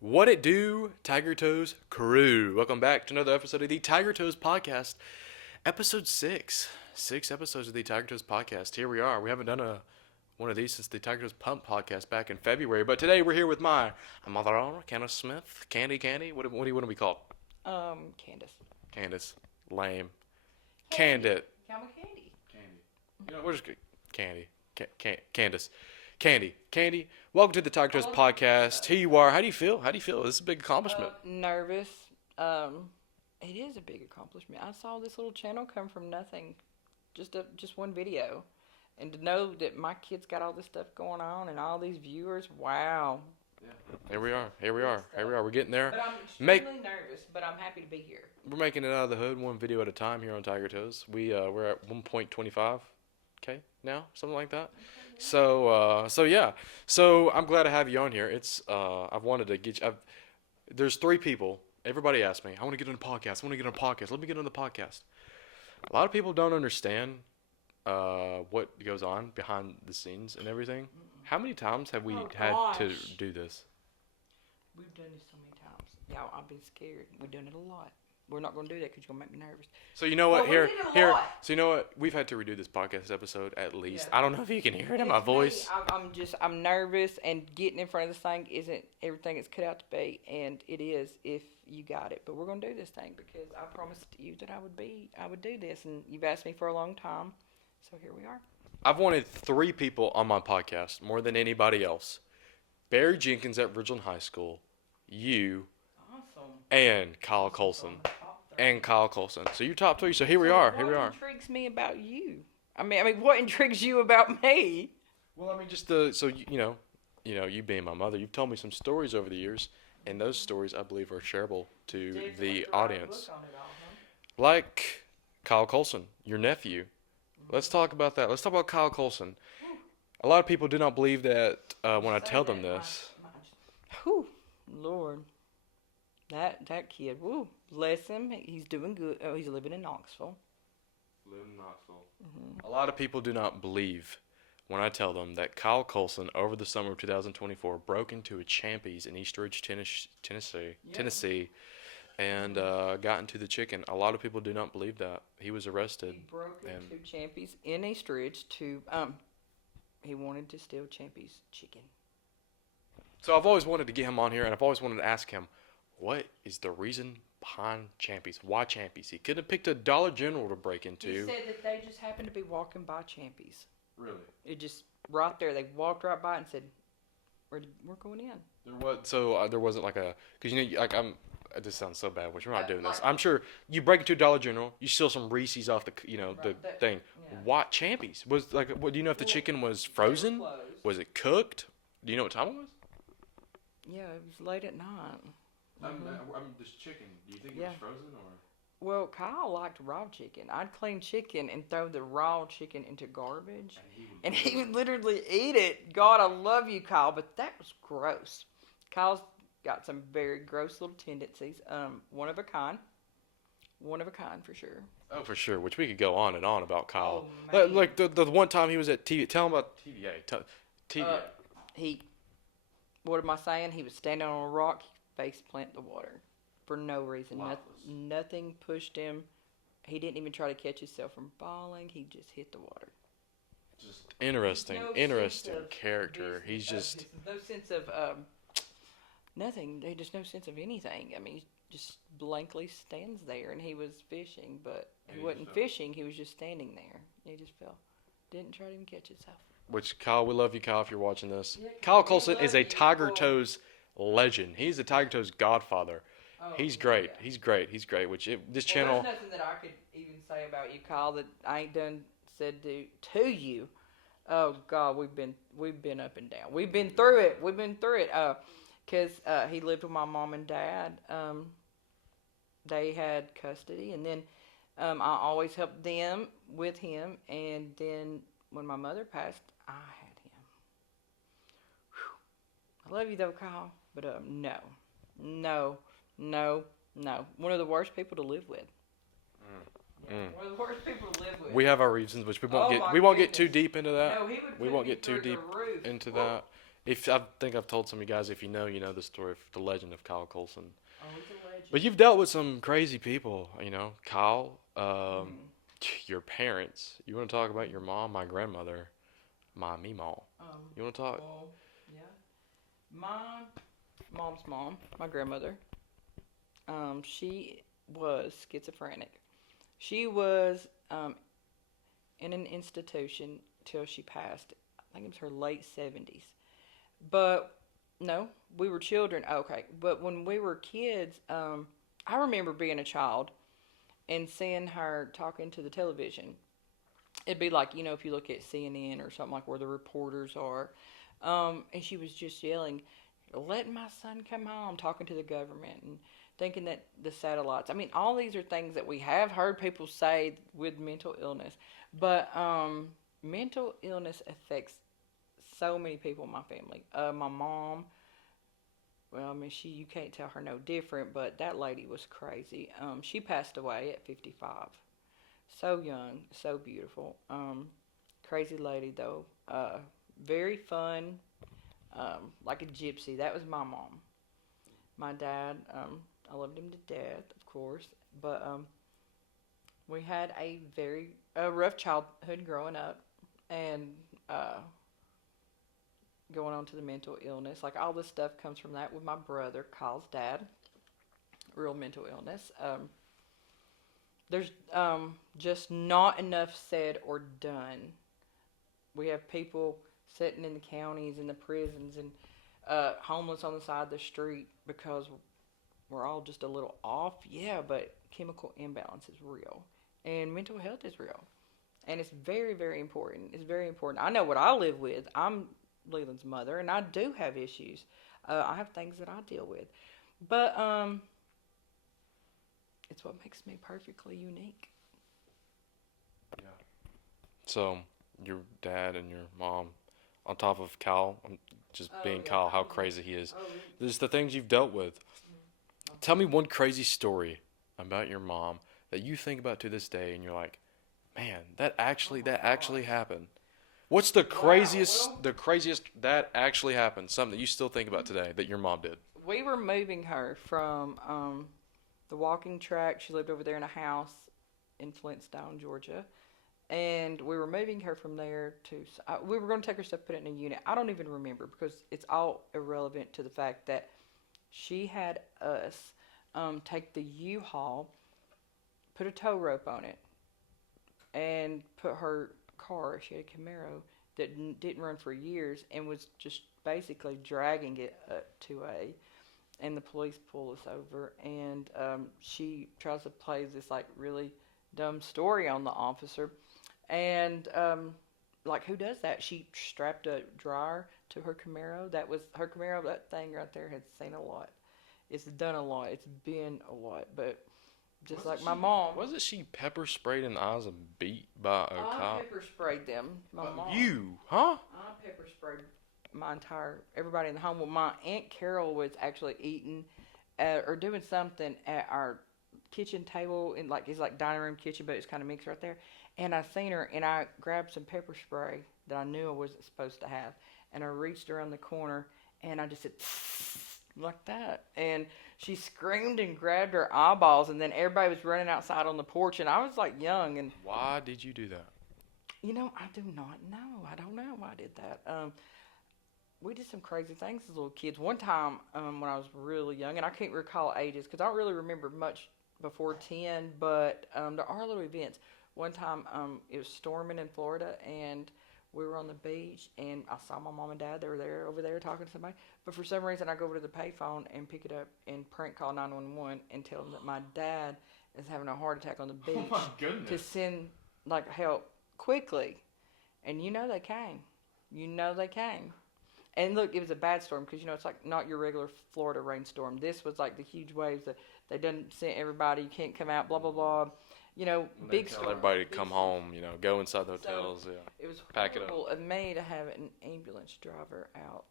What it do, Tiger Toes crew? Welcome back to another episode of the Tiger Toes podcast, episode 6. 6 episodes of the Tiger Toes podcast. Here we are. We haven't done one of these since the Tiger Toes Pump podcast back in February, but today we're here with my mother, Candice Smith. Candy. What do you want to be called? Candice. Candice. Lame. Candy. Candid. Call me Candy. Candy. We're just Candy. Candice. Candy. Welcome to the Tiger Toes podcast. Here you are. How do you feel? This is a big accomplishment. Nervous. It is a big accomplishment. I saw this little channel come from nothing, just one video, and to know that my kids got all this stuff going on and all these viewers. Wow. Yeah. Here we are. We're getting there. But I'm extremely nervous, but I'm happy to be here. We're making it out of the hood, one video at a time here on Tiger Toes. We're at 1.25K now, something like that. So yeah. So I'm glad to have you on here. I've wanted to get you. There's 3 people. Everybody asks me, I want to get on a podcast. Let me get on the podcast. A lot of people don't understand what goes on behind the scenes and everything. How many times have we had to do this? We've done this so many times. Y'all, I've been scared. We're doing it a lot. We're not going to do that because you're going to make me nervous. So you know what? Well, So you know what? We've had to redo this podcast episode at least. Yeah. I don't know if you can hear it in my voice. I'm nervous, and getting in front of this thing isn't everything it's cut out to be, and it is if you got it. But we're going to do this thing because I promised you that I would do this, and you've asked me for a long time, so here we are. I've wanted 3 people on my podcast more than anybody else. Barry Jenkins at Ridgeland High School, you, Awesome. and Kyle Colson. So you're top 3. So here we are. What intrigues me about you? I mean, what intrigues you about me? Well, I mean, just you being my mother, you've told me some stories over the years, and those stories I believe are shareable to the audience. Like Kyle Colson, your nephew. Let's talk about that. Let's talk about Kyle Colson. A lot of people do not believe that when I tell them this. Whew, Lord. That kid, woo, bless him. He's doing good. Oh, he's living in Knoxville. Mm-hmm. A lot of people do not believe when I tell them that Kyle Colson, over the summer of 2024, broke into a Champy's in East Ridge, Tennessee, and got into the chicken. A lot of people do not believe that. He was arrested. He broke into Champy's in East Ridge he wanted to steal Champy's chicken. So I've always wanted to get him on here, and I've always wanted to ask him, what is the reason behind Champy's? Why Champy's? He could have picked a Dollar General to break into. He said that they just happened to be walking by Champy's. Really? It just right there. They walked right by and said, "We're going in." There wasn't like a, because this sounds so bad, which we're not doing this. I'm sure you break into a Dollar General, you steal some Reese's off the thing. Yeah. What Champy's? Do you know if the chicken was frozen? Was it cooked? Do you know what time it was? Yeah, it was late at night. This chicken, do you think it was frozen or? Well, Kyle liked raw chicken. I'd clean chicken and throw the raw chicken into garbage, and he would literally eat it. God, I love you, Kyle, but that was gross. Kyle's got some very gross little tendencies. One of a kind for sure. Oh, for sure. Which we could go on and on about Kyle. Oh, man. Like the one time he was at TV. Tell him about TVA. TVA. What am I saying? He was standing on a rock, face plant the water for no reason. Nothing pushed him. He didn't even try to catch himself from falling. He just hit the water. Just interesting character. He's just no sense of nothing. There's just no sense of anything. I mean, he just blankly stands there, and he was fishing, but he wasn't fishing. He was just standing there. He just fell. Didn't try to even catch himself. Which, Kyle, we love you, Kyle, if you're watching this. Yeah, Kyle Colson is a Tiger Toes legend. He's the Tiger Toes godfather. Oh, He's great. Yeah. He's great. This channel. There's nothing that I could even say about you, Kyle, that I ain't done said to you. Oh God, we've been up and down. We've been through it. Cause he lived with my mom and dad. They had custody, and then I always helped them with him, and then when my mother passed, I had him. Whew. I love you though, Kyle, but no. One of the worst people to live with. One of the worst people to live with. We have our reasons, which we won't get too deep into that. No, he would put me through the roof. into that. If I think I've told some of you guys, if you know, you know the story of the legend of Kyle Colson. Oh, he's a legend. But you've dealt with some crazy people, Kyle, Mm. your parents. You want to talk about your mom, my grandmother, my meemaw. You want to talk? Well, yeah. My mom's mom, my grandmother, she was schizophrenic. She was in an institution till she passed. I think it was her late 70s. But no, we were children. Okay, but when we were kids, I remember being a child and seeing her talking to the television. It'd be like, if you look at CNN or something like where the reporters are, and she was just yelling, "Let my son come home," talking to the government and thinking that the satellites. I mean, all these are things that we have heard people say with mental illness, but mental illness affects so many people in my family. My mom, well, I mean, you can't tell her no different, but that lady was crazy. She passed away at 55. So young, so beautiful. Crazy lady though. Very fun. Like a gypsy. That was my mom. My dad, I loved him to death, of course, but we had a very rough childhood growing up, and going on to the mental illness. Like all this stuff comes from that with my brother, Kyle's dad. Real mental illness. There's just not enough said or done. We have people sitting in the counties and the prisons and homeless on the side of the street because we're all just a little off. Yeah, but chemical imbalance is real, and mental health is real, and it's very, very important. It's very important. I know what I live with. I'm Leland's mother, and I do have issues. I have things that I deal with, but it's what makes me perfectly unique. Yeah. So, your dad and your mom, on top of Kyle, just being Yeah. Kyle, how crazy he is. Oh, There's the things you've dealt with. Tell me one crazy story about your mom that you think about to this day, and you're like, man, that actually happened. What's the craziest, well- the craziest that actually happened? Something that you still think about today that your mom did. we were moving her from the walking track. She lived over there in a house in Flintstone, Georgia. And we were moving her from there to. We were going to take her stuff, put it in a unit. I don't even remember because it's all irrelevant to the fact that she had us take the U-Haul, put a tow rope on it, and put her car. She had a Camaro that didn't run for years and was just basically dragging it to a. And the police pull us over, and she tries to play this like really dumb story on the officer, and like who does that? She strapped a dryer to her Camaro. That was her Camaro. That thing right there had seen a lot. It's done a lot. It's been a lot, but just like my mom. Wasn't she pepper sprayed in the eyes and beat by a I cop? pepper sprayed them. My mom. You, huh? I pepper sprayed everybody in the home. Well, my Aunt Carol was actually eating or doing something at our kitchen table in it's like dining room kitchen, but it's kind of mixed right there. And I seen her, and I grabbed some pepper spray that I knew I wasn't supposed to have, and I reached around the corner, and I just said like that, and she screamed and grabbed her eyeballs, and then everybody was running outside on the porch, and I was like young, and Why did you do that? I do not know. I don't know why I did that. We did some crazy things as little kids. One time when I was really young, and I can't recall ages because I don't really remember much before 10, but there are little events. One time it was storming in Florida, and we were on the beach, and I saw my mom and dad. They were over there talking to somebody. But for some reason, I go over to the payphone and pick it up and prank call 911 and tell them that my dad is having a heart attack on the beach Oh my goodness. to send help quickly. And they came. They came. And look, it was a bad storm because it's like not your regular Florida rainstorm. This was like the huge waves that they done sent everybody. You can't come out. Blah blah blah. Big Tell storm. everybody to come home. Go inside the hotels. Yeah. It was Pack it up. horrible of me to have an ambulance driver out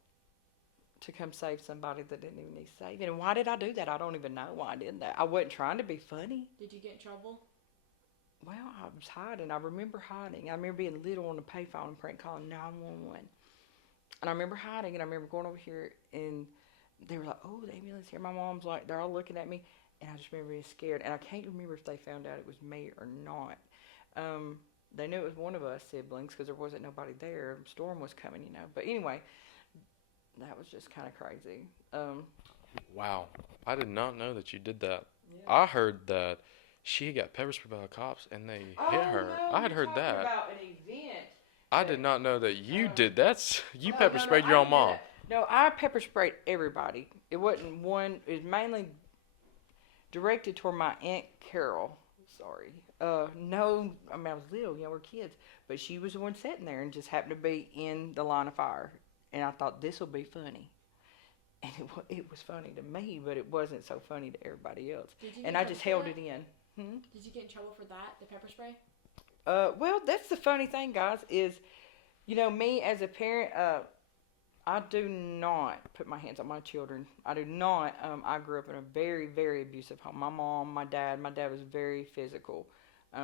to come save somebody that didn't even need saving. And why did I do that? I don't even know why I did that. I wasn't trying to be funny. Did you get in trouble? Well, I was hiding. I remember hiding. I remember being little on the payphone and prank calling 911. And I remember hiding, and I remember going over here, and they were like, "Oh, the ambulance here." My mom's like, they're all looking at me, and I just remember being scared. And I can't remember if they found out it was me or not. Um, they knew it was one of us siblings because there wasn't nobody there. Storm was coming, you know. But anyway, that was just kind of crazy. Wow. I did not know that you did that. Yeah. I heard that she got pepper sprayed by the cops and they hit Oh her. no, I had you're heard talking that. about an event. I That, did not know that you uh, did. That's you oh pepper no, no, sprayed your I own didn't do mom. that. No, I pepper sprayed everybody. It wasn't one. It was mainly directed toward my aunt Carol. Sorry. No, I mean I was little, you know, we're kids, but she was the one sitting there and just happened to be in the line of fire, and I thought this will be funny, and it was funny to me, but it wasn't so funny to everybody else, Did you get and in I trouble just for held that? it in. Did you get in trouble for that, the pepper spray? Well, that's the funny thing, guys, is you know me as a parent, I do not put my hands on my children. I do not. I grew up in a very, very abusive home. My mom, my dad. My dad was very physical.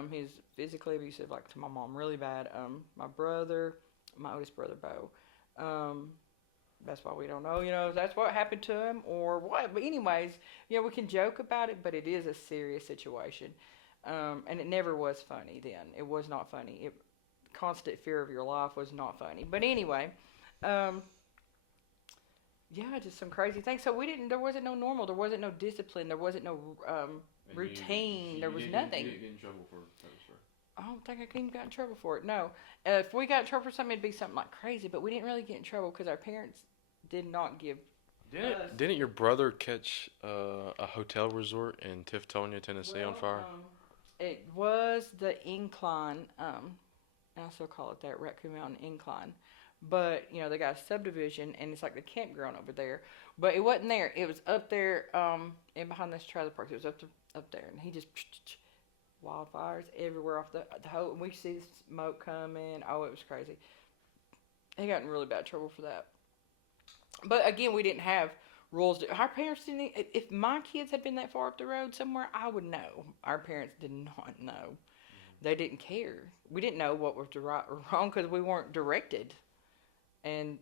He's physically abusive, like to my mom, really bad. My brother, my oldest brother, Bo. That's why we don't know. You know, that's what happened to him or what. But anyways, you know, we can joke about it, but it is a serious situation. And it never was funny then. It was not funny. Constant fear of your life was not funny. But anyway. Um, Yeah, just some crazy things. So we didn't. There wasn't no normal. There wasn't no discipline. There wasn't no routine. There was nothing. You didn't get in trouble for pepper spray. I don't think I even got in trouble for it. No, if we got in trouble for something, it'd be something like crazy. But we didn't really get in trouble because our parents did not give. Didn't your brother catch a hotel resort in Tiftonia, Tennessee on fire? It was the incline. I still call it that Raccoon Mountain Incline. But you know they got a subdivision and it's like the campground over there. But it wasn't there. It was up there, in behind this trailer park. It was up there, and he just wildfires everywhere off the whole. And we see the smoke coming. Oh, it was crazy. He got in really bad trouble for that. But again, we didn't have rules. Our parents didn't. If my kids had been that far up the road somewhere, I would know. Our parents did not know. They didn't care. We didn't know what was right or wrong because we weren't directed. And,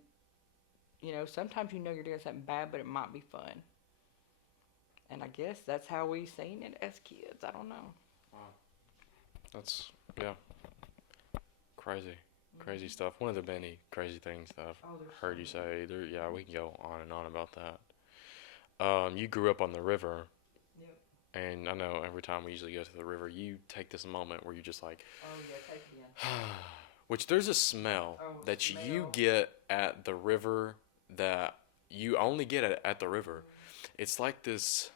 you know, sometimes you know you're doing something bad, but it might be fun. And I guess that's how we seen it as kids. I don't know. Wow. That's, yeah, crazy stuff. One of the many crazy things that I've heard you say. Yeah, we can go on and on about that. You grew up on the river. Yep. And I know every time we usually go to the river, you take this moment where you're just like, Oh, yeah, take it in. which there's a smell Oh, that smell. you get at the river that you only get at the river. It's like this,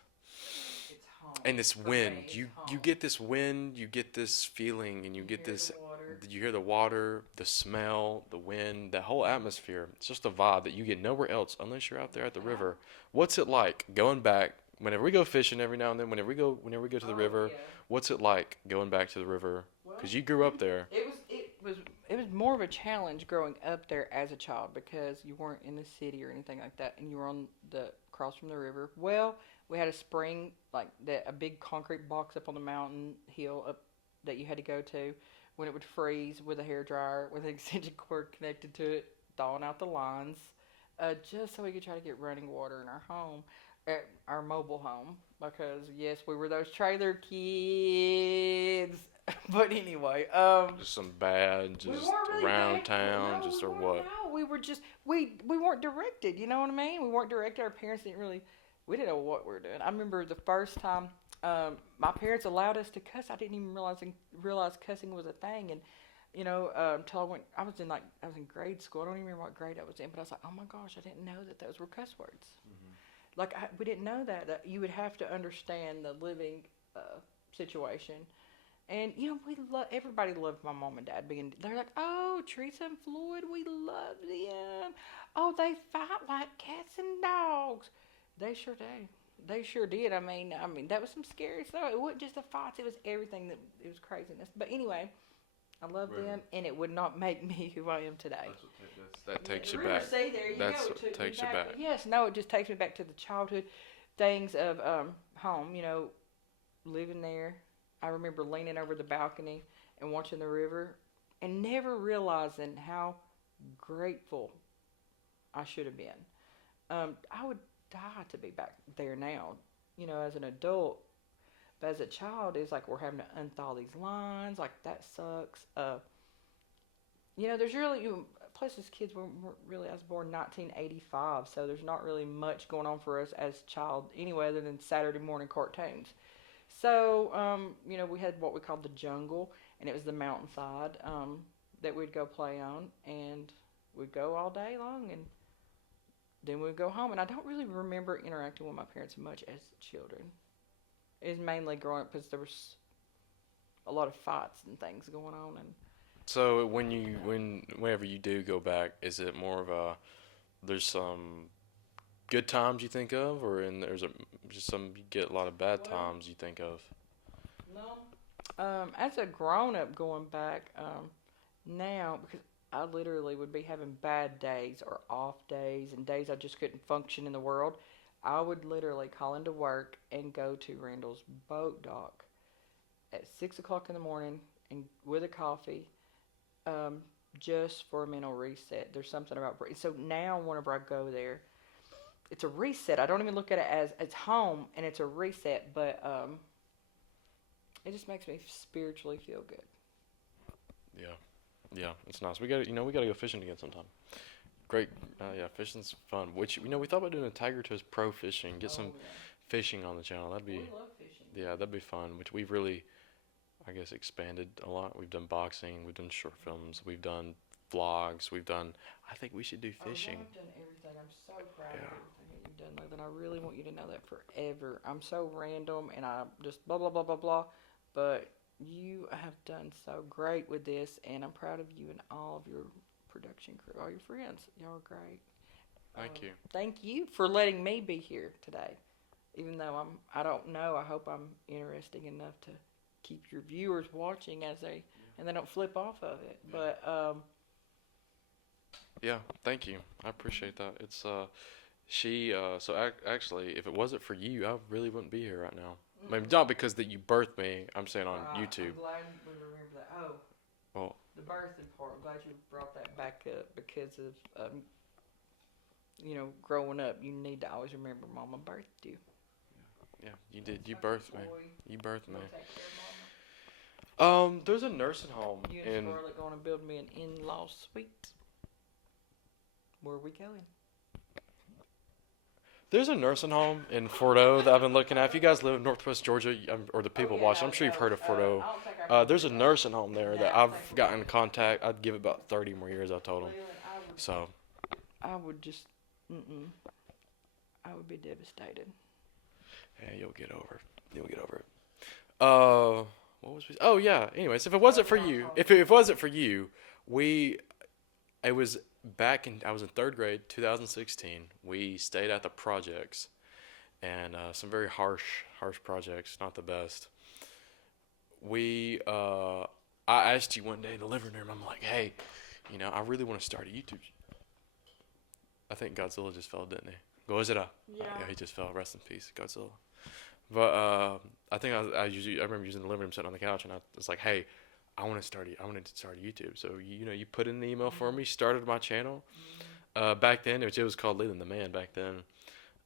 It's home. and this For wind. me, it's You home. get this wind, you get this feeling, and you get hear this. the water. You hear the water, the smell, the wind, that whole atmosphere. It's just a vibe that you get nowhere else unless you're out there at the river. What's it like going back? Whenever we go fishing every now and then, whenever we go to the Oh, river, yeah. what's it like going back to the river? Well, Because you grew up there. It was more of a challenge growing up there as a child because you weren't in the city or anything like that, and you were on the across from the river. Well, we had a spring like that, a big concrete box up on the mountain hill up that you had to go to when it would freeze with a hairdryer with an extension cord connected to it, thawing out the lines, just so we could try to get running water in our home, at our mobile home. Because yes, we were those trailer kids. But anyway, Just some bad, we just weren't really around bad. town, No, just we or weren't. what? No, we were just we weren't directed. You know what I mean? We weren't directed. Our parents didn't really. We didn't know what we were doing. I remember the first time my parents allowed us to cuss. I didn't even realize cussing was a thing. And you know, until I went, I was in grade school. I don't even remember what grade I was in, but I was like, oh my gosh, I didn't know that those were cuss words. Like we didn't know that you would have to understand the living situation. And you know, everybody loved my mom and dad being. They're like, oh, Teresa and Floyd, we love them. Oh, they fight like cats and dogs. They sure do. They sure did. I mean, that was some scary stuff. It wasn't just the fights; it was everything. It was craziness. But anyway, I love them, and it would not make me who I am today. That takes you River, back. see, there you That's go. what It took takes me you back. Yes, no, it just takes me back to the childhood things of home. You know, living there. I remember leaning over the balcony and watching the river, and never realizing how grateful I should have been. I would die to be back there now, as an adult. But as a child, it's like we're having to unthaw these lines. Like, that sucks. There's really, plus as kids, I was born 1985, so there's not really much going on for us as a child anyway, other than Saturday morning cartoons. So, we had what we called the jungle, and it was the mountainside that we'd go play on, and we'd go all day long, and then we'd go home. And I don't really remember interacting with my parents much as children. It was mainly growing up because there was a lot of fights and things going on. And So whenever you do go back, is it more of there's some good times you think of, or just some you get a lot of bad times you think of? No. As a grown up going back now, because I literally would be having bad days or off days and days I just couldn't function in the world, I would literally call into work and go to Randall's boat dock at 6 o'clock in the morning and with a coffee, just for a mental reset. There's something about so now whenever I go there, it's a reset. I don't even look at it as it's home and it's a reset, but it just makes me spiritually feel good. Yeah, it's nice. We gotta go fishing again sometime. Great, yeah, fishing's fun. Which we thought about doing a Tiger Toes Pro fishing, get some fishing on the channel. That'd be We love fishing. yeah, that'd be fun. Which we've really, I guess, expanded a lot. We've done boxing, we've done short films, we've done vlogs, I think we should do fishing. I've done everything. I'm so proud of everything that you've done, Nathan. I really want you to know that forever. I'm so random and I just blah blah blah blah blah, but you have done so great with this, and I'm proud of you and all of your production crew, all your friends. Y'all are great. Thank you. Thank you for letting me be here today. Even though I don't know, I hope I'm interesting enough to keep your viewers watching and they don't flip off of it. But yeah, thank you. I appreciate that. It's actually, if it wasn't for you, I really wouldn't be here right now. Maybe not because that you birthed me. I'm saying on YouTube. I'm glad we remember that. Oh, well, the birthing part. I'm glad you brought that back up because of growing up. You need to always remember Mama birthed you. Yeah, you did. You birthed me. You birthed me. Take care of Mama. There's a nursing home You and Scarlett going to build me an in-law suite. Where are we going? There's a nursing home in Fort O that I've been looking at. If you guys live in Northwest Georgia, or the people watch, I'm sure you've heard of Fort O. There's a nursing home there that I've gotten in contact. I'd give it about 30 more years, I told them. So. I would just, I would be devastated. Yeah, you'll get over it. What was we? Oh yeah. Anyways, if it wasn't for you, it was I was in third grade, 2016. We stayed at the projects, and some very harsh projects, not the best. I asked you one day in the living room. I'm like, hey, I really want to start a YouTube. I think Godzilla just fell, didn't he? Godzilla. Yeah. Yeah, he just fell. Rest in peace, Godzilla. But I think I remember using the living room, sitting on the couch, and I was like, hey, I wanted to start YouTube. So you put in the email for me, started my channel. Back then it was called Leland the Man. Back then,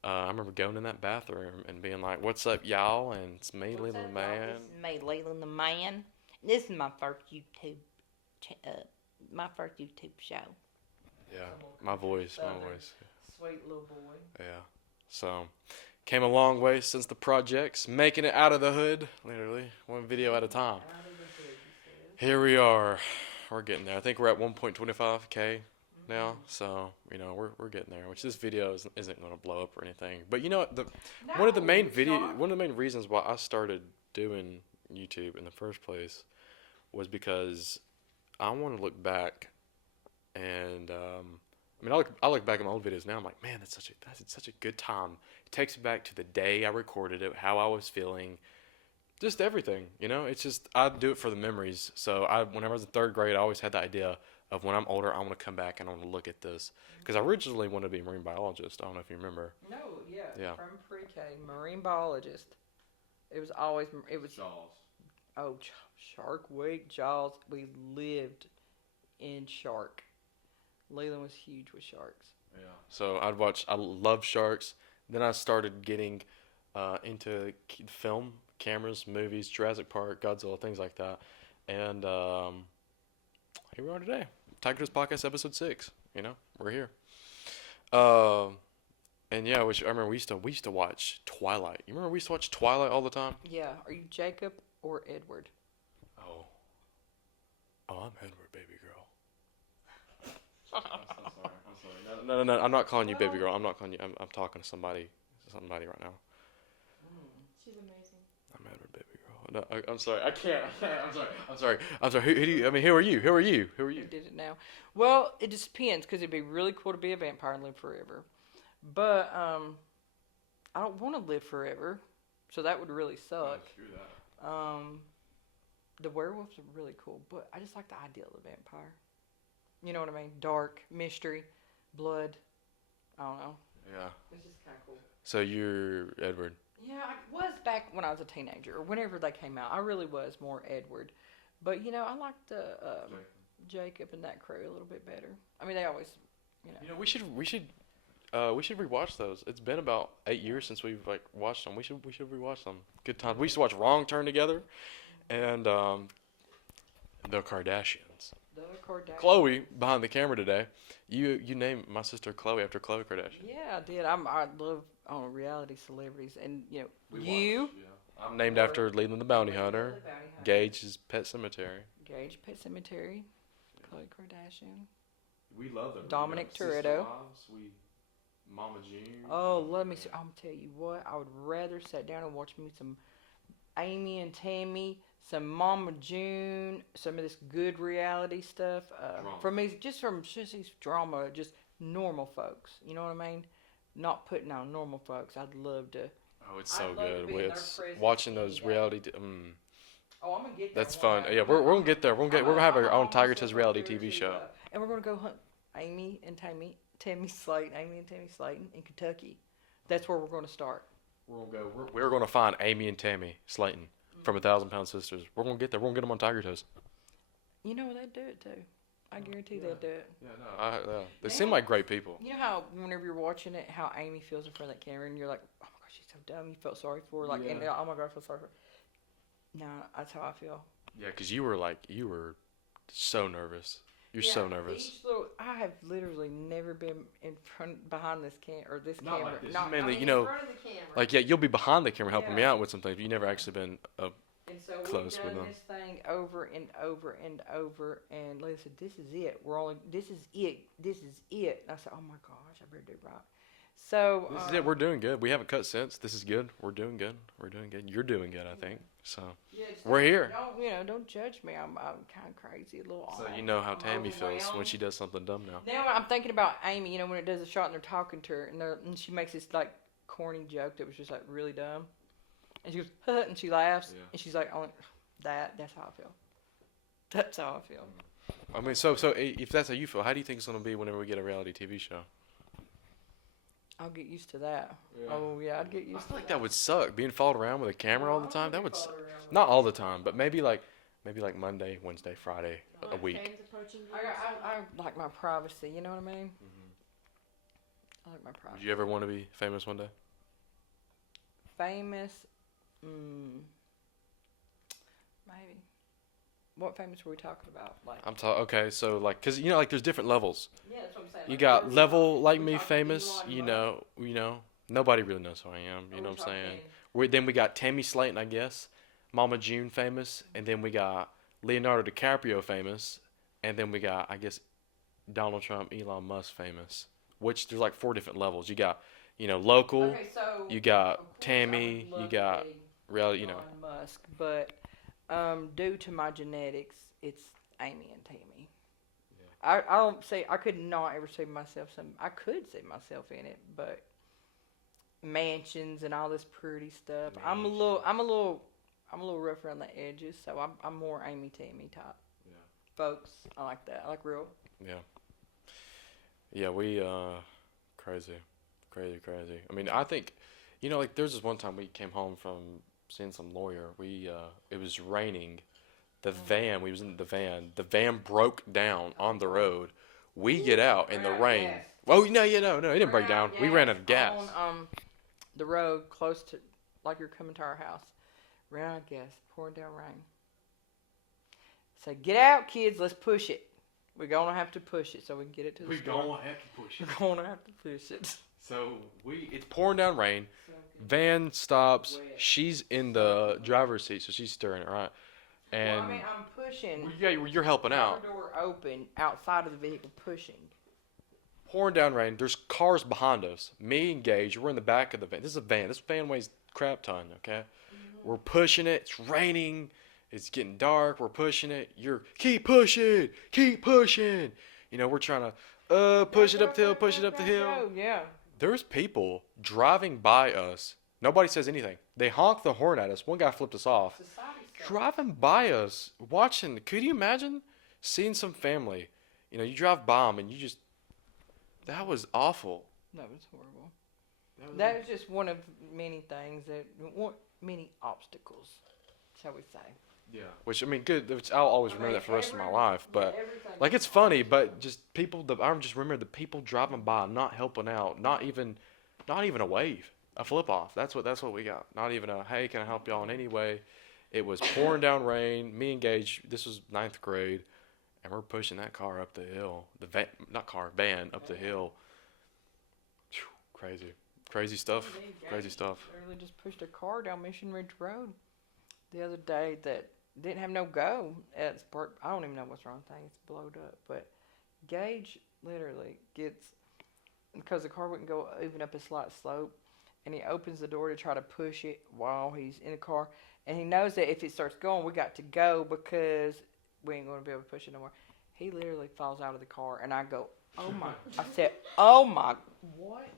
I remember going in that bathroom and being like, "What's up, y'all?" And it's me, Leland the Man. This is me, Leland the Man. This is my first YouTube show. Yeah, my voice. Sweet little boy. Yeah. So, came a long way since the projects, making it out of the hood, literally, one video at a time. Here we are. We're getting there. I think we're at 1.25K now, so we're getting there. Which this video isn't going to blow up or anything. But one of the main reasons why I started doing YouTube in the first place was because I want to look back, and I look back at my old videos now. I'm like, man, that's such a good time. It takes me back to the day I recorded it, how I was feeling. Just everything, it's just, I do it for the memories. So whenever I was in third grade, I always had the idea of when I'm older, I want to come back and I want to look at this. Because I originally wanted to be a marine biologist. I don't know if you remember. No, Yeah. From pre-K, marine biologist. It was Jaws. Oh, Shark Week, Jaws. We lived in Shark. Leland was huge with sharks. Yeah. So I love sharks. Then I started getting into film, cameras, movies, Jurassic Park, Godzilla, things like that. And here we are today. Tiger Tooth Podcast episode 6. You know, we're here. Um, and yeah, which I remember we used to watch Twilight. You remember we used to watch Twilight all the time? Yeah. Are you Jacob or Edward? Oh, I'm Edward, baby girl. I'm so sorry. I'm sorry. No. I'm not calling you baby girl. I'm not calling you. I'm talking to somebody right now. She's amazing. I'm Edward, baby girl. No, I'm sorry. I can't. I'm sorry. Who do you? I mean, who are you? Who are you? You did it now. Well, it just depends because it'd be really cool to be a vampire and live forever. But I don't want to live forever, so that would really suck. Screw that. The werewolves are really cool, but I just like the idea of a vampire. You know what I mean? Dark, mystery, blood. I don't know. Yeah. It's just kind of cool. So you're Edward. Yeah, I was back when I was a teenager, or whenever they came out. I really was more Edward. But, you know, I liked the Jacob and that crew a little bit better. I mean, they always, you know. You know, we should rewatch those. It's been about 8 years since we've like watched them. We should rewatch them. Good times. We used to watch Wrong Turn together, and the Kardashians. The Kardashians. Chloe behind the camera today. You named my sister Chloe after Chloe Kardashian. Yeah, I did. I love reality celebrities, and you know, I'm named after Leland the Bounty Hunter. Gage's Pet Cemetery. Gage Pet Cemetery. Khloe Kardashian. We love them. Dominic Toretto. Mama June. Oh, let me see. I'm tell you what. I would rather sit down and watch me some Amy and Tammy, some Mama June, some of this good reality stuff. From these, just these drama, just normal folks. You know what I mean? Not putting on normal folks. I'd love to. Oh, it's so I'd love to good. be in their It's presence watching those any day. reality. Oh, I'm gonna get there. That's fun. Yeah, we're gonna get there. We're gonna have our own Tiger Tooth reality TV show. And we're gonna go hunt Amy and Tammy Slayton in Kentucky. That's where we're gonna start. We're gonna find Amy and Tammy Slayton from 1,000 Pound Sisters. We're gonna get there. We're gonna get them on Tiger Toes. You know they'd do it too. I guarantee they'd do it. Yeah, no, they seem like great people. You know how whenever you're watching it, how Amy feels in front of that camera, and you're like, oh my gosh, she's so dumb. You felt sorry for her, like, and oh my god, I feel sorry for her. No, that's how I feel. Yeah, because you were so nervous. You're so nervous. I have literally never been behind this camera. Not camera. like this. Not, Mainly, in you know, front of the camera. like you'll be behind the camera helping me Yeah. out with some things. But you never actually been and so close we've with done them. this thing over and over and over, and like I said, this is it. This is it. And I said, oh my gosh, I better do it right. So This is it. We're doing good. We haven't cut since. This is good. We're doing good. You're doing good, I think. So we're here. Don't judge me. I'm kind of crazy, a little. So you know how I'm Tammy feels when overwhelmed. she does something dumb now. Now I'm thinking about Amy. You know, when it does a shot and they're talking to her, and she makes this like corny joke that was just like really dumb, and she goes, huh, and she laughs, Yeah. and she's like, oh, that's how I feel. That's how I feel. I mean, so if that's how you feel, how do you think it's gonna be whenever we get a reality TV show? I'll get used to that. Yeah. Oh yeah, I'd get used I to feel like that would suck. Being followed around with a camera all the time. That would not all. all the time, but maybe like Monday, Wednesday, Friday a week. Fans approaching you. I like my privacy. You know what I mean? I like my Would privacy. you ever want to be famous one day? Famous? Maybe. What famous were we talking about? Like. I'm talking. Okay, so like, cause like there's different levels. Yeah, that's what I'm saying. You Like, got we're level talking- like we're me talking famous. Elon Musk. Nobody really knows who I am. You Or know we're what I'm saying? talking- Then we got Tammy Slayton, I guess. Mama June famous, and then we got Leonardo DiCaprio famous, and then we got I guess Donald Trump, Elon Musk famous. Which there's like 4 different levels. You got local. Okay, so You got of course I Tammy, would you love got to be reality. Elon Musk, but due to my genetics, it's Amy and Tammy. Yeah. I don't say I could not ever see myself. I could see myself in it, but mansions and all this pretty stuff. I'm a little rough around the edges, so I'm more Amy Tammy type. Yeah. Folks, I like that. I like real. Yeah. Yeah, we crazy. I mean, I think like there's this one time we came home from seeing some lawyer. It was raining. We was in the van. The van broke down on the road. We get out in the rain. Oh no, it didn't break down. We ran out of gas. On the road close to, like you're coming to our house. Ran out of gas, pouring down rain. So get out, kids. Let's push it. We're gonna have to push it so we can get it to the store. have to push We're gonna have to push it. So it's pouring down rain. So Van stops. Wet. She's in the driver's seat, so she's steering it right. And well, I mean, I'm pushing. yeah, you're helping out. Our door open outside of the vehicle, pushing. Pouring down rain. There's cars behind us. Me and Gage, we're in the back of the van. This is a van. This van weighs crap ton. Okay, we're pushing it. It's raining. It's getting dark. We're pushing it. You're keep pushing. You know, we're trying to push it up the hill. Push it up the hill. Go. Yeah. There's people driving by us. Nobody says anything. They honk the horn at us. One guy flipped us off. Society stuff. Driving by us, watching. Could you imagine seeing some family? You know, you drive by them and you just. That was awful. That was horrible. That was just one of many things many obstacles, shall we say. Yeah. Which, I mean, good. Which I'll always remember that for the rest of my life. But, everything like, it's funny, but just people, I just remember the people driving by, not helping out, not even a wave, a flip off. That's what we got. Not even a, hey, can I help y'all in any way? It was pouring down rain. Me and Gage, this was 9th grade, and we're pushing that car up the hill. Van up the hill. Whew, crazy stuff. Crazy stuff. Literally just pushed a car down Mission Ridge Road the other day that didn't have no go. I don't even know what's wrong with the thing. It's blowed up. But Gage literally gets, because the car wouldn't go even up a slight slope, and he opens the door to try to push it while he's in the car. And he knows that if it starts going, we got to go because we ain't going to be able to push it no more. He literally falls out of the car, and I go, oh my. I said, oh my, what?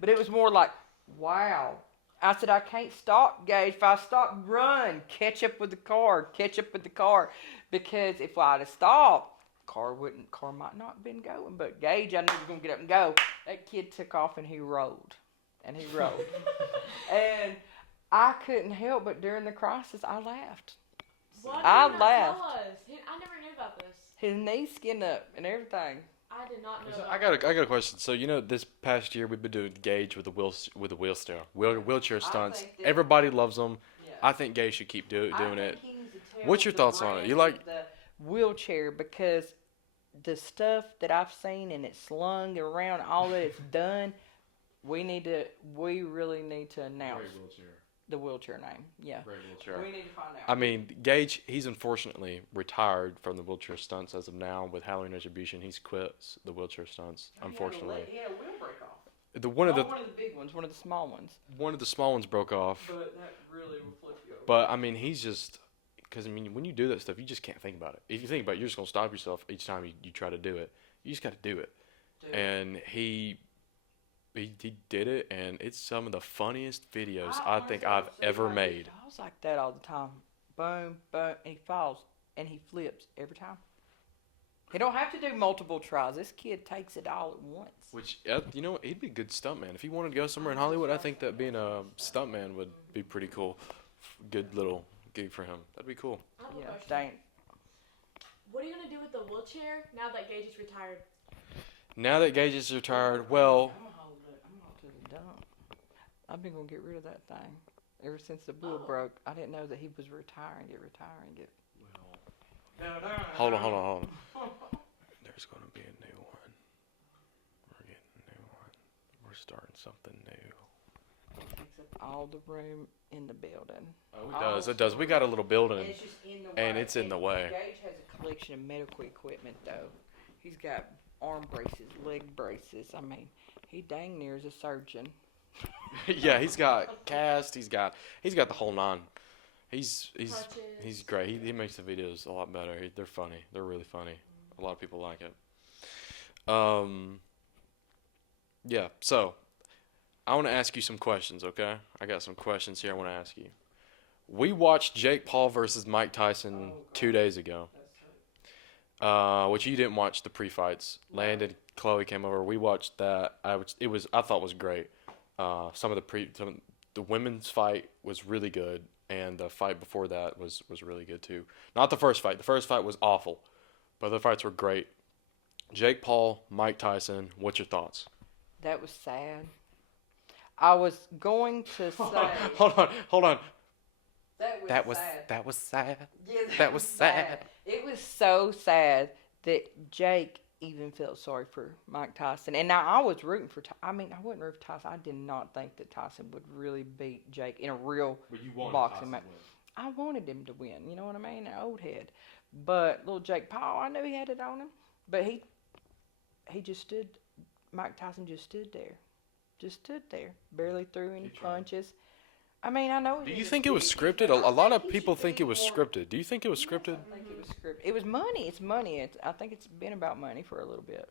But it was more like, wow. I said, I can't stop, Gage. If I stop, run. Catch up with the car. Because if I'd have stopped, car might not have been going. But Gage, I knew he was going to get up and go. That kid took off and he rolled. And and I couldn't help but during the crisis, I laughed. Why I did you not laughed. tell us? I never knew about this. His knees skinned up and everything. I did not know. So about I got a question. So you know, this past year we've been doing Gage with the wheelchair stunts. think that- Everybody loves them. Yeah. I think Gage should keep doing it. He needs to tell What's your the thoughts on it? brand You like- of the wheelchair, because the stuff that I've seen and it's slung around, all that it's done, we really need to announce the wheelchair name. Yeah. Great wheelchair. We need to find out. I mean, Gage, he's unfortunately retired from the wheelchair stunts as of now. With Halloween Retribution, he's quit the wheelchair stunts. Unfortunately, He had a wheel break off. one of the big ones, one of the small ones. one of the small ones broke off. But that really will flip you over. But I mean, he's just because I mean, when you do that stuff, you just can't think about it. If you think about it, you're just gonna stop yourself each time you try to do it. You just got to do it. And he did it, and it's some of the funniest videos I think I've ever made. He falls like that all the time. Boom, boom, and he falls, and he flips every time. He don't have to do multiple tries. This kid takes it all at once. Which, you know, he'd be a good stuntman. If he wanted to go somewhere in Hollywood, I think that being a stuntman would be pretty cool. Good little gig for him. That'd be cool. I have a Yeah, question. dang. What are you gonna do with the wheelchair now that Gage is retired? Now that Gage is retired, well, I'm gonna hold to the dump. I've been gonna get rid of that thing ever since the wheel broke. I didn't know that he was retiring. hold on. There's going to be a new one. We're getting a new one. We're starting something new. Takes up all the room in the building. Oh, it does. We got a little building, And it's just in the way. and it's in the way. Gage has a collection of medical equipment, though. He's got arm braces, leg braces. I mean, he dang near is a surgeon. Yeah, he's got cast. He's got the whole nine. He's Crutches. great. He makes the videos a lot better. They're funny. They're really funny. A lot of people like it. Yeah. So, I want to ask you some questions. Okay, I got some questions here. I want to ask you. We watched Jake Paul versus Mike Tyson 2 days ago. Which you didn't watch the pre-fights. Landon, Chloe came over. We watched that. I thought it was great. The women's fight was really good, and the fight before that was really good too. Not the first fight. The first fight was awful, but the fights were great. Jake Paul, Mike Tyson. What's your thoughts? That was sad. I was going to say Hold on. that was sad. that was sad. Yeah, That was sad. It was so sad that Jake even felt sorry for Mike Tyson. And now I was rooting for. I mean, I wasn't rooting for Tyson. I did not think that Tyson would really beat Jake in a real But you wanted boxing match. I wanted him to win. You know what I mean? An old head. But little Jake Paul, I knew he had it on him. But he just stood. Mike Tyson just stood there. Just stood there. Barely threw any punches. I mean, I know. Do you think it was scripted? A lot of people think it was scripted. Do you think it was scripted? I think it was scripted. It was money. It's money. I think it's been about money for a little bit.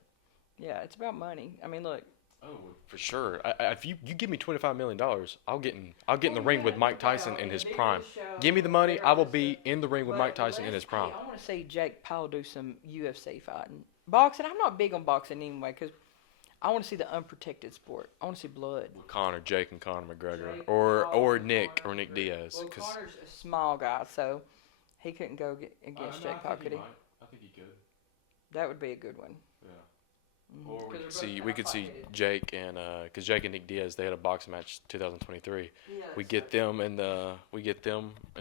Yeah, it's about money. I mean, look. Oh, for sure. If you give me $25 million, I'll get in the ring with Mike Tyson in his prime. Give me the money, I will be in the ring with Mike Tyson in his prime. I want to see Jake Paul do some UFC fighting. Boxing, I'm not big on boxing anyway because I want to see the unprotected sport. I want to see blood. With Jake and Conor McGregor, Jake or Paul, Nick Conor Diaz. Well, 'Cause Conor's a small guy, so he couldn't go against Jake Paul, could he? I think he could. That would be a good one. Yeah. Mhm. Or 'Cause they're both we kinda could see fight-headed. Jake and because Jake and Nick Diaz, they had a boxing match 2023. Yeah, We so- get them in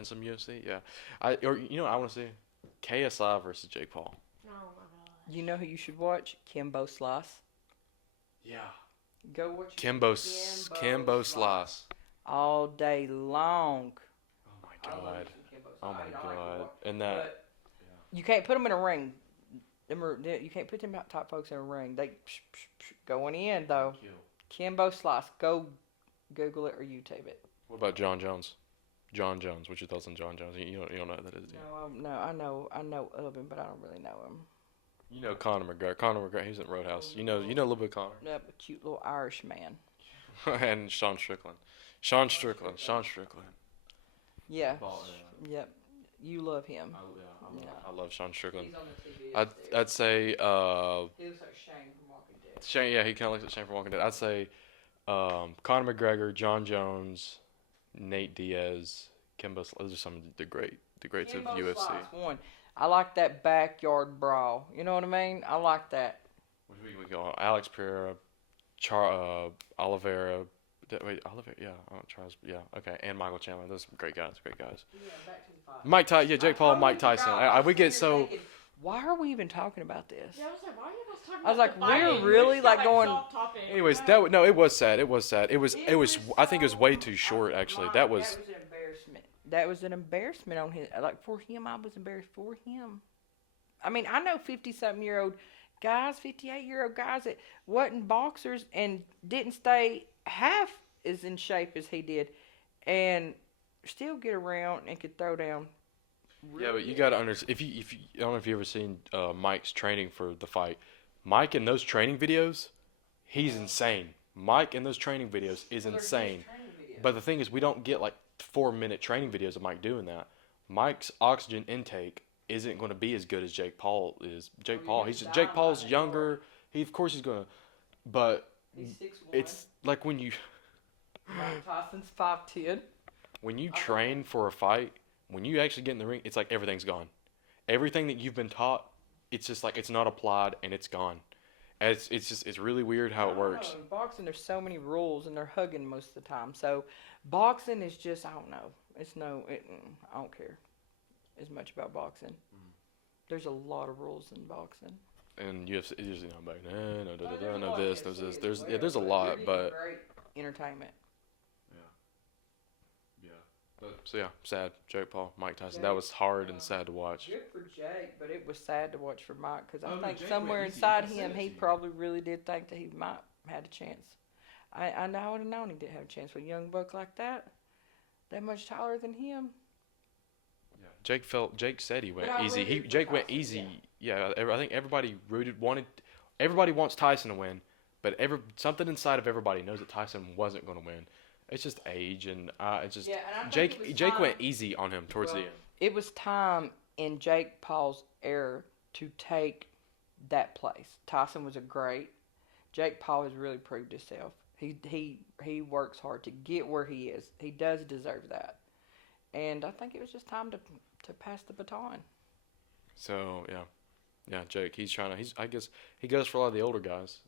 some UFC. Yeah. I want to see KSI versus Jake Paul. Oh my god. You know who you should watch? Kimbo Slice. Yeah. Go watch Kimbo Slice. Slice. all day long. Oh my I love god. me some Kimbo Oh Slice. my I like to god. watch- And that. But you can't put them in a ring. You can't put them top folks in a ring. They going in though. Kimbo Slice. Go Google it or YouTube it. What about John Jones? John Jones. What's your thoughts on John Jones? You don't know who that is, do you? No, I know of him, but I don't really know him. You know Conor McGregor. Conor McGregor. He's in Roadhouse. You know a little bit of Conor. Yep, a cute little Irish man. And Sean Strickland. Sean Strickland. Yeah. Ball, Yep. You love him. Yeah. I love Sean Strickland. He's on the TV. I'd say He looks like Shane from Walking Dead. Shane. Yeah, he kind of looks like Shane from Walking Dead. I'd say Conor McGregor, John Jones, Nate Diaz, Kimbo. Those are some of the greats of Kimbo UFC. Slice, one. I like that backyard brawl. You know what I mean? I like that. What do we go? Alex Pereira, Oliveira. Wait, Oliveira. Yeah, Charles. Yeah, okay. And Michael Chandler. Those are great guys. Yeah, back to the fight. Mike Tyson. Yeah, Jake Paul, Mike Tyson. We get so. Why are we even talking about this? Yeah, I was like, why are you guys talking I was about like, the we're fighting? really, We just like, got, going- soft topic. Anyways, no, it was sad. It was sad. It was. I think it was way too short. Actually, that was. an embarrassment. That was an embarrassment on his. Like for him, I was embarrassed for him. I mean, I know 50-something-year-old guys, 58-year-old guys that wasn't boxers and didn't stay half as in shape as he did, and still get around and could throw down. Yeah, but you gotta understand. If you, I don't know if you ever seen Mike's training for the fight. Mike in those training videos, he's insane. Mike in those training videos is insane. But the thing is, we don't get like 4-minute training videos of Mike doing that. Mike's oxygen intake isn't going to be as good as Jake Paul is. Jake Paul's younger. Of course he's gonna, but He's 6'1". it's like when you Mike Tyson's 5'10". when you train for a fight, when you actually get in the ring, it's like everything's gone. Everything that you've been taught, it's just like it's not applied and it's gone. And it's really weird how it works. In boxing, there's so many rules, and they're hugging most of the time. So, boxing is just, I don't know. I don't care as much about boxing. There's a lot of rules in boxing. And UFC, it's just back no this. There's a lot, but Great entertainment. so yeah, sad. Jake Paul, Mike Tyson. That was hard and sad to watch. Good for Jake, but it was sad to watch for Mike because I Oh, think Jake somewhere went easy. inside I said him, it he to you. probably really did think that he might had a chance. I would have known he didn't have a chance with a young buck like that much taller than him. Jake said he went But I easy. rooted for Jake went Tyson, easy. Yeah, I think everybody everybody wants Tyson to win, but something inside of everybody knows that Tyson wasn't going to win. It's just age, and it's just Yeah, and I think it was Jake time- went easy on him towards the Well, end. It was time in Jake Paul's era to take that place. Tyson was a great. Jake Paul has really proved himself. He works hard to get where he is. He does deserve that. And I think it was just time to pass the baton. So yeah, Yeah, Jake. I guess he goes for a lot of the older guys.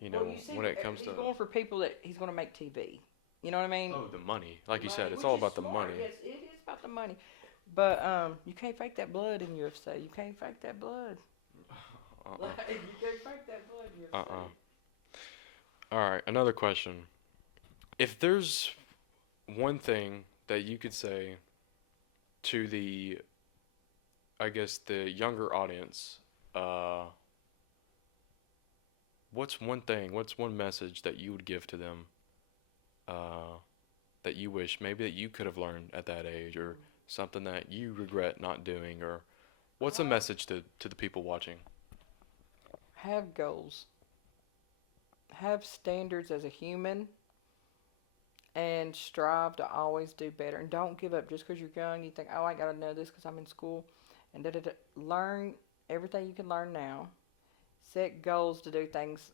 You know, Well, you see, when it comes he's to going for people that he's going to make TV. You know what I mean? the money, like you Money, said, it's which all is about the smart. money. Yes, it is about the money. But you can't fake that blood in UFC. You can't fake that blood. Uh-uh. You can't fake that blood in UFC. All right, another question. If there's one thing that you could say to the, I guess, the younger audience, what's one message that you would give to them, that you wish maybe that you could have learned at that age, or something that you regret not doing, or what's a message to the people watching? Have goals. Have standards as a human, and strive to always do better. And don't give up just because you're young. You think, oh, I got to know this because I'm in school. And learn everything you can learn now. Set goals to do things,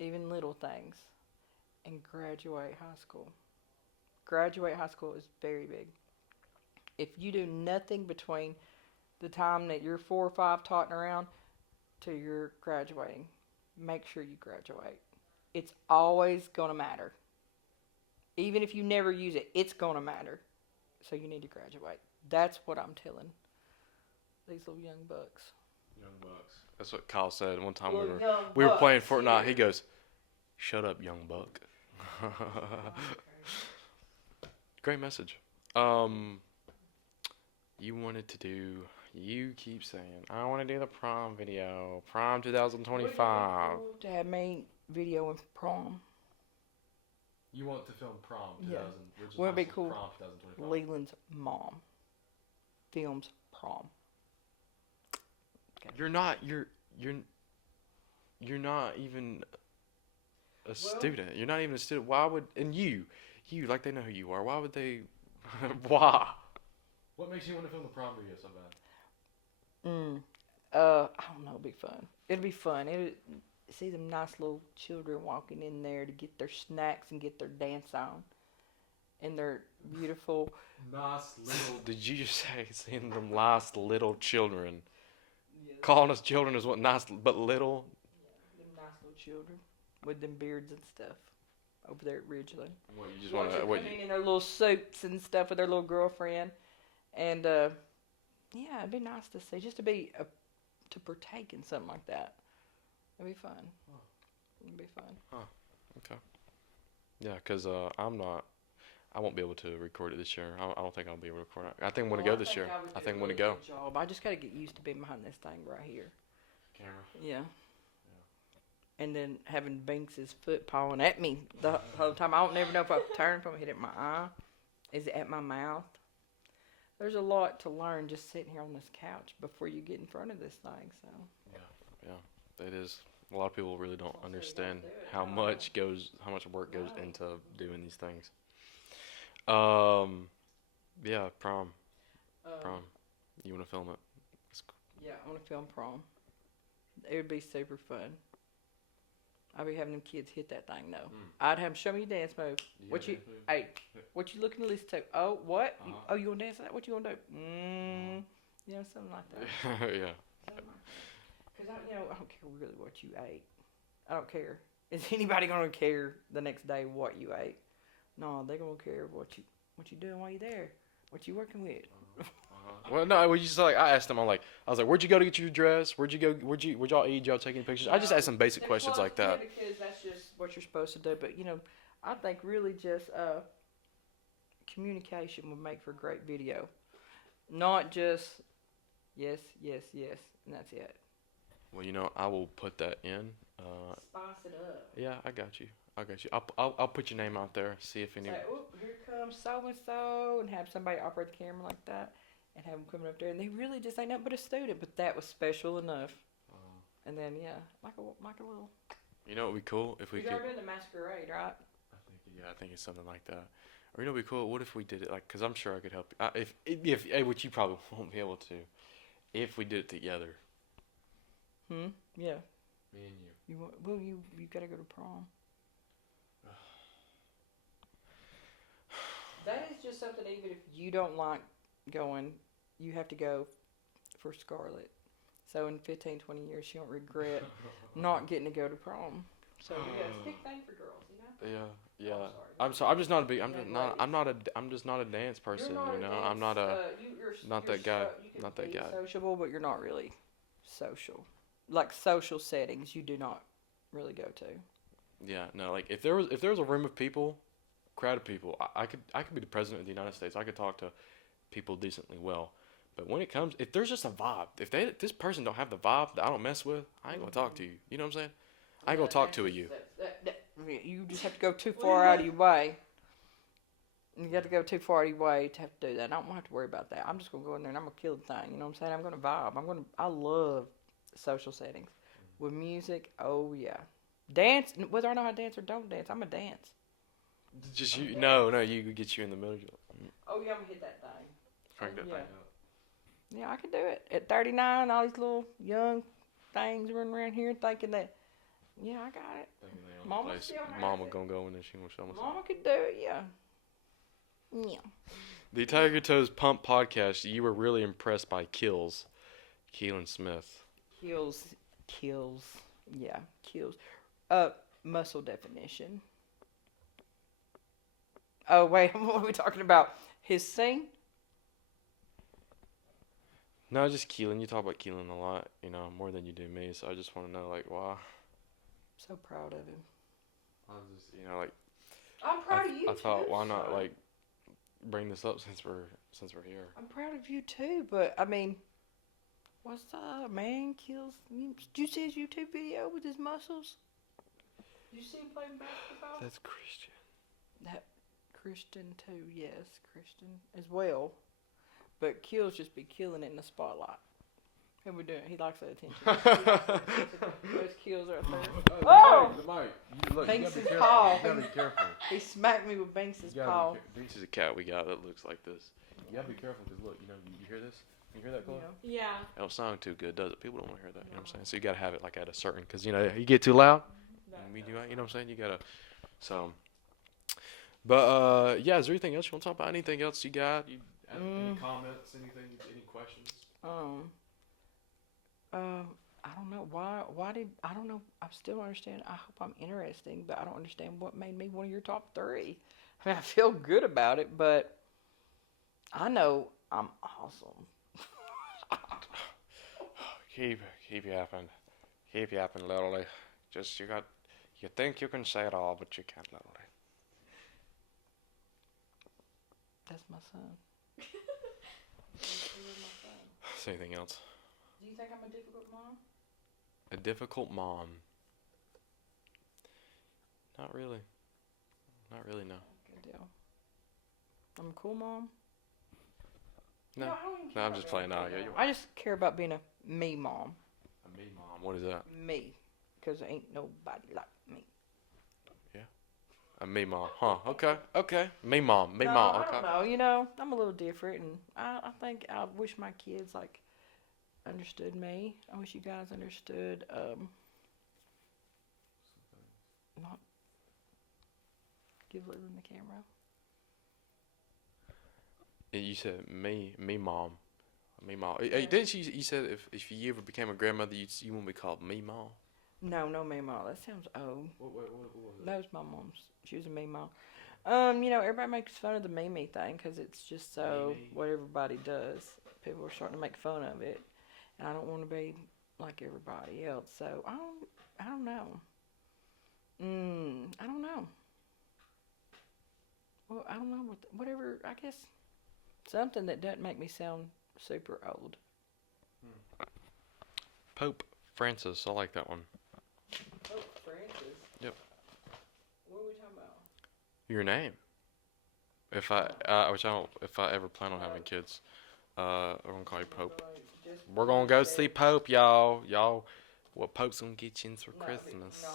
even little things, and graduate high school. Graduate high school is very big. If you do nothing between the time that you're 4 or 5 totting around to your graduating, make sure you graduate. It's always going to matter. Even if you never use it, it's going to matter. So you need to graduate. That's what I'm telling these little young bucks. Young bucks. That's what Kyle said one time Little we young were bucks, playing Fortnite. yeah. He goes, "Shut up, young buck." Great message. You wanted to do. You keep saying, "I want to do the prom video, prom 2025." Would it be cool to have me video in prom? You want to film prom Yeah. 2000, which is Wouldn't it be obviously cool? prom 2025. Leland's mom films prom. You're not. You're not even a student. You're not even a student. Why would you like they know who you are? Why would they? Why? What makes you want to film the prom video so bad? I don't know. It'd be fun. It'd be fun. See them nice little children walking in there to get their snacks and get their dance on, and their beautiful. Nice little. Did you just say seeing them nice little children? Calling us children is what nice, but little. Them nice little children with them beards and stuff over there at Ridgeland. What you just want to? Coming in their little suits and stuff with their little girlfriend, and yeah, it'd be nice to see, just to be to partake in something like that. It'd be fun. Huh. It'd be fun. Okay. Yeah, cause I won't be able to record it this year. I don't think I'll be able to record it. I think I'm gonna go this year. I think I'm gonna go. Job. I just gotta get used to being behind this thing right here. Camera. Yeah. And then having Binks's foot pawing at me the whole time. I don't never know if I turn from hit it my eye. Is it at my mouth? There's a lot to learn just sitting here on this couch before you get in front of this thing. So. Yeah, it is. A lot of people really don't understand how much work goes into doing these things. Yeah, prom. You want to film it? Yeah, I want to film prom. It would be super fun. I'd be having them kids hit that thing though. I'd have them show me your dance move. What you looking to listen to? Oh, what? Oh, you want to dance like that? What you want to do? You know, something like that. Yeah. Because I don't care really what you ate. I don't care. Is anybody gonna care the next day what you ate? No, they're gonna care what you doing while you're there. What you working with? Well, no, I asked them. I was like, where'd you go to get your dress? Where'd y'all eat? Y'all taking pictures? I just asked some basic questions like that. Because that's just what you're supposed to do. But I think really just communication would make for a great video. Not just yes, yes, yes, and that's it. Well, I will put that in. Spice it up. Yeah, I got you. I'll put your name out there. See if any. Say, oh, here comes so and so, and have somebody operate the camera like that, and have them coming up there, and they really just ain't nothing but a student, but that was special enough. And then like a little. You know, it'd be cool if we could. You've ever been to Masquerade, right? I think it's something like that. Or it'd be cool. What if we did it cause I'm sure I could help you. If which you probably won't be able to, if we did it together. Yeah. Me and you. You gotta go to prom. That is just something, even if you don't like going, you have to go for Scarlett. So in 15, 20 years, she won't regret not getting to go to prom. So yeah, it's a big thing for girls, you know. Yeah, yeah. Oh, sorry. I'm sorry. I'm just not a big. I'm Young just not. ladies. I'm not a. I'm just not a dance person. You're not You know. a I'm not a. dance, not that guy. You can Not that be guy. sociable, but you're not really social. Like social settings, you do not really go to. Yeah. No. Like if there was a room of people, crowd of people, I could be the president of the United States. I could talk to people decently well. But when it comes, if there's just a vibe, if this person don't have the vibe that I don't mess with, I ain't gonna talk to you. You know what I'm saying? I ain't gonna talk to you. You just have to go too far out of your way. You got to go too far out of your way to have to do that. I don't have to worry about that. I'm just gonna go in there and I'm gonna kill the thing. You know what I'm saying? I'm gonna vibe. I love social settings with music. Oh yeah, dance. Whether I know how to dance or don't dance, I'm a dance. Just you. No. You get you in the middle. Oh yeah, I'm gonna hit that thing. Crank that Yeah. thing up. Yeah, I can do it. At 39, all these little young things running around here thinking that, yeah, I got it. Mama still has Mama it. gonna go in and she gonna show me something. Mama could do it, yeah. Yeah. The Tiger Toes Pump podcast. You were really impressed by Kills, Keelan Smith. Kills. Yeah, kills. Muscle definition. Oh, wait, what are we talking about? His scene? No, just Keelan. You talk about Keelan a lot, you know, more than you do me. So I just want to know, like, why? So proud of him. I was just, you know, like. I'm proud of you, I thought, too, why not, son. like, bring this up since we're here. I'm proud of you, too, but, I mean, what's up, man? Kills. Did you see his YouTube video with his muscles? Did you see him playing basketball? That's Christian. That Christian too, yes, Christian as well. But Kills just be killing it in the spotlight. How we doing? He likes that attention. Those Kills right there. Oh! The mic. Look, Banks' you gotta be paw. careful. You gotta be careful. He smacked me with Banks' paw. Banks is a cat we got that looks like this. You gotta be careful because look, you know, you hear this? You hear that, Chloe? Yeah. Yeah. It don't sound too good, does it? People don't want to hear that. You know what I'm saying? So you gotta have it like at a certain, because you know you get too loud. You know what I'm saying? You gotta. So. But yeah, is there anything else you want to talk about? Anything else you got? You any comments? Anything? Any questions? I don't know why did I don't know. I still don't understand. I hope I'm interesting, but I don't understand what made me one of your top 3. I mean, I feel good about it, but I know I'm awesome. Keep yapping, literally. Just you think you can say it all, but you can't, literally. That's my son. Say anything else? Do you think I'm a difficult mom? A difficult mom. Not really. Not really, no. Good deal. I'm a cool mom. No. I don't even No, care I'm about just being playing. a No, cool yeah, mom. you're I just care about being a me mom. A me mom. What is that? Me. Because there ain't nobody like me. A me mom. Huh. Okay. Me mom. Me No, mom. I Okay. don't know. You know, I'm a little different, and I think I wish my kids like understood me. I wish you guys understood. Not give Lily the camera. You said me mom. Me mom. Hey, didn't you said if you ever became a grandmother, you wouldn't be called me mom? No, me mom. That sounds old. What was it? That was my mom's. She was a me mom. You know, everybody makes fun of the me thing because it's just so Me. what everybody does. People are starting to make fun of it, and I don't want to be like everybody else. So I don't know. I don't know. Well, I don't know. Whatever. I guess something that doesn't make me sound super old. Pope Francis. I like that one. Oh, Francis. Yep. What are we talking about? Your name. If I ever plan on having kids, I'm gonna call you Pope. We're gonna go see Pope, y'all. What Pope's gonna get you in for Christmas?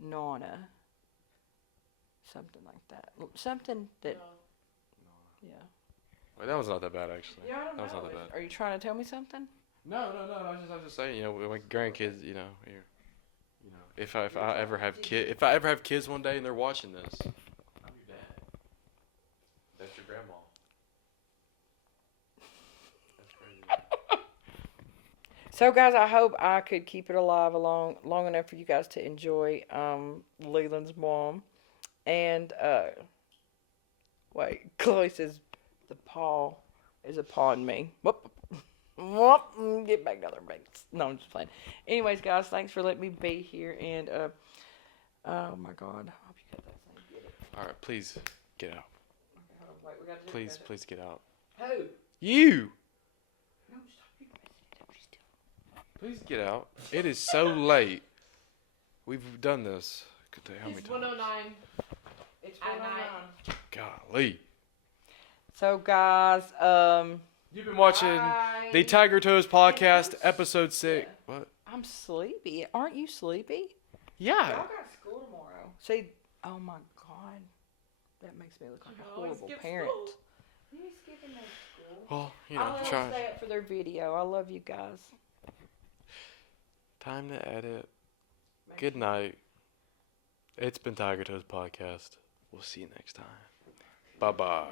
Nonna. Something like that. Something that. Yeah. Wait, that was not that bad actually. Yeah, I don't That was know. not that bad. Are you trying to tell me something? No. I was just saying, you know, with my grandkids, you know, if I ever have kids one day and they're watching this, I'm your dad. That's your grandma. That's crazy. So, guys, I hope I could keep it alive long enough for you guys to enjoy Leland's mom. And, wait, Chloe says the paw is upon me. Whoop. Whoop. Get back down there, baby. No, I'm just playing. Anyways, guys, thanks for letting me be here. And, oh, my God. I hope you got that thing. Get it. All right, please get out. Okay, hold on. Wait, we got to Please get out. Who? You. No, stop. You still. Please get out. It is so late. We've done this. Good day. How many It's times? 109. It's At 109. Golly. So, guys, You've been watching the Tiger Toes podcast, episode 6. Yeah. What? I'm sleepy. Aren't you sleepy? Yeah. Y'all got school tomorrow. See, oh my God. That makes me look like a horrible parent. You skipping that school? Well, you know, I'll let them try. stay up for their video. I love you guys. Time to edit. Good night. It's been Tiger Toes podcast. We'll see you next time. Bye-bye.